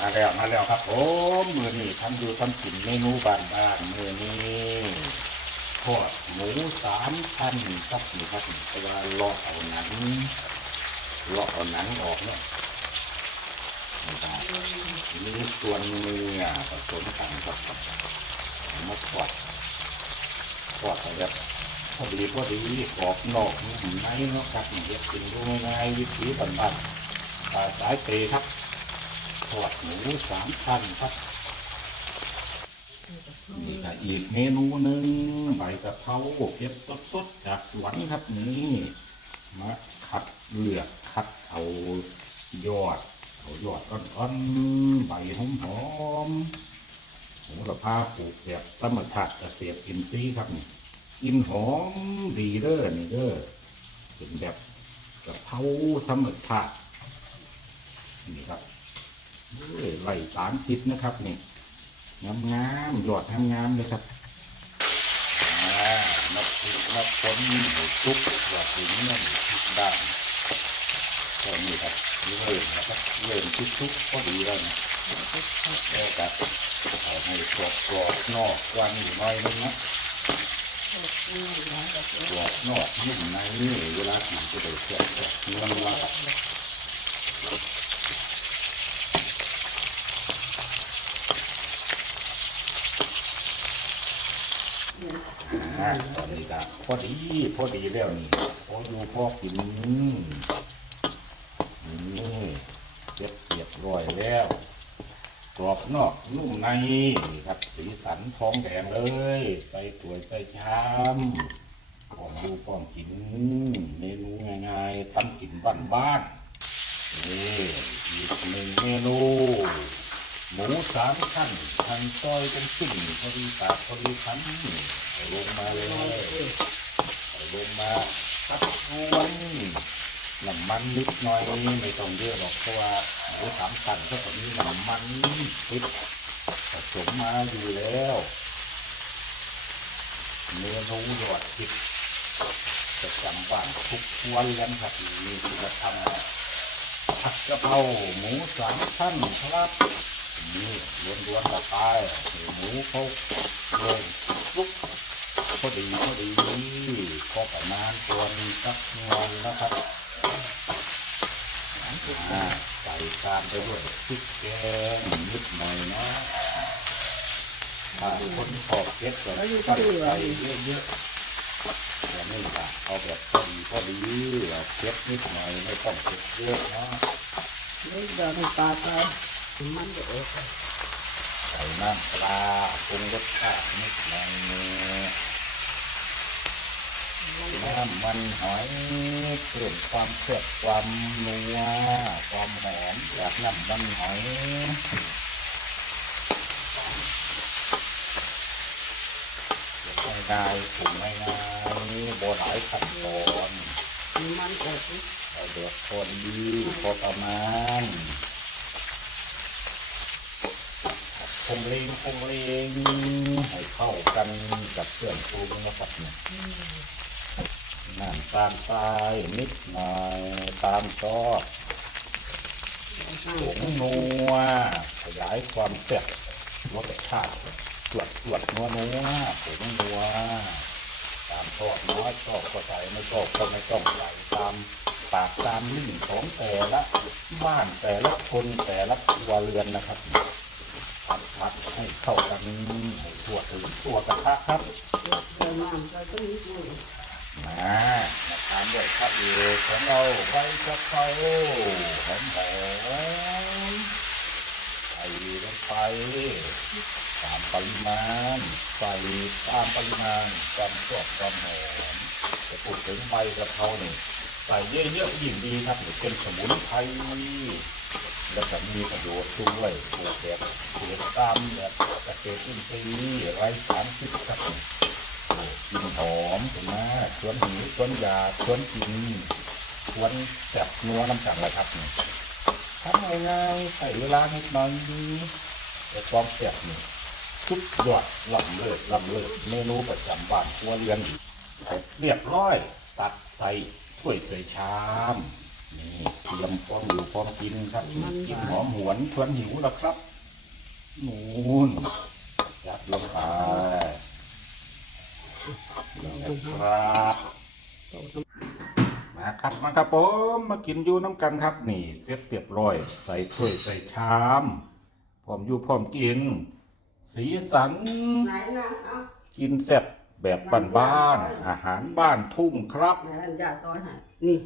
มาแล้วมาแล้วครับผมมือนี้ทำอยู่ทำกินเมนูบ้านบ้านมือนี้ทอดหมูสามชั้นครับนี่ครับเพราะว่าเลาะเอาหนังเลาะเอาหนังออกเนี่ยนะมีส่วนเนื้อผสมกันครับมาทอดทอดแบบพอดีพอดีกรอบนอกนุ่มในเนาะครับเด็กกินดูง่ายๆวิถีบ้านๆปลาสายเปย์ครับ ทอดหมูสามชั้นครับนี่ก็อีกเมนูหนึ่งใบกะเพราเก็บสดๆจากสวนครับนี่มาคัดเลือกคัดเอายอดเอายอดอ่อนๆใบหอมๆหมูกระเพราปลูกแบบธรรมชาติเกษตรอินทรีย์ครับนี่กินหอมดีเด้อนี่เด้อเป็นแบบกะเพราธรรมชาตินี่ครับ ไหลสามทิศนะครับนี่งามงามๆหยอดงามงามๆเลยครับอ่านับพุนับผลทุกหยอดถึงนั่นทุกด้านแค่นี้ครับเริ่มนะครับเริ่มทุกๆก็ดีแล้วนะแล้วก็เอาให้กรอบกรอบๆนอกกว่านี้หน่อยนึงนะกรอบนอกนุ่มในเวลากินจะได้แซ่บๆเนื้อว่าค รับอ่าตอนนี้ก็พอดีพอดีแล้วนี่พออยู่พอกินนี่เก็บเรียบร้อยแล้วกรอบนอกนุ่มในนี่ครับสีสันทองแดงเลย ใส่ถ้วยใส่ชามพร้อมดูพร้อมกินเมนูง่ายๆทำกินบ้านๆนี่อีกหนึ่งเมนู หมูสามชั้นทันซอยกันขึ้นพอดีปากพอดีคันลงมาเลยลงมาตัดรวนน้ำมันนิดหน่อยไม่ต้องเยอะหรอกเพราะว่าหมูสามชั้นก็จะมีน้ำมันนิดผสมมาอยู่แล้วเมนูยอดฮิตประจำบ้านทุกวันแล้วครับมีที่จะทำผัดกะเพราหมูสามชั้นครับ นี่ล้วนวนๆละไปหมูเขาเลงลุกพอดีพอดีพอประมาณตัวนึงสักเงานะครับใส่ตามไปด้วยพริกแกงนิดหน่อยเนาะถ้าคนขอบเก็ดก็ใส่ใส่เยอะๆแต่นี่ค่ะเอาแบบพอดีพอดีเอาเก็ดนิดหน่อยไม่ต้องเก็ดเยอะเนาะนี่เดินปลาไป มันจะเออใส่น้ำปลาปรุงรสชาตินิดหน่อยน้ำมันหอยเพิ่มความเผ็ดความนัวความหอมจากน้ำมันหอยง่ายๆถุงง่ายๆโบหลายขั้นตอนมันเกิดเอาเดือดคนดีพอประมาณ คงเลงคงเลงให้เข้ากันกับเครื่องปรุงนะครับเนี่ยน้ำตาลทรายนิดหน่อยตามชอบผงนัวขยายความเผ็ดรสชาติตรวจตรวจนัวนัวผงนัวตามชอบน้อยชอบก็ใส่ไม่ชอบก็ไม่ต้องใส่ตามปากตามลิ้นของแต่ละบ้านแต่ละคนแต่ละครัวเรือนนะครับ ผัดผัดให้เข้ากันให้ทั่วถึงตัวกระทะครับมามาทานด้วยครับเอกของเราใบกะเพราหอมหอมใส่ลงไปตามปริมาณใส่ตามปริมาณความชอบความหอมจะพูดถึงใบกะเพราเนี่ยใส่เยอะๆยิ่งดีครับเป็นสมุนไพร และก็มีประโยชน์ด้วยปลูกแบบปลูกตามแบบเกษตรอินทรีย์ไร้สารพิษครับกลิ่นหอมถูกไหมชวนหิวชวนยาชวนกินชวนแซ่บนัวน้ำกันเลยครับทำง่ายๆใส่เวลานิดหน่อยดีแต่ความแซ่บนี่สุดยอดลำเลิศลำเลิศเมนูประจำบ้านครัวเรือนเสร็จเรียบร้อย ตัดใส่ถ้วยใส่ชาม มพร้อมอยู่พร้อมกินครับกินหอมหวนชวนหิวแล้วครับนู่นยัดลงไปนี่นะครับมาครับมาครับผมมากินอยู่น้ำกันครับ นี่เสร็จเรียบร้อย ใส่ถ้วยใส่ชามพร้อมอยู่พร้อมกิน สีสันไหนนะเอากินแซ่บแบบบ้านๆอาหารบ้านทุ่งครับไหนอันยาต้อยให้นี่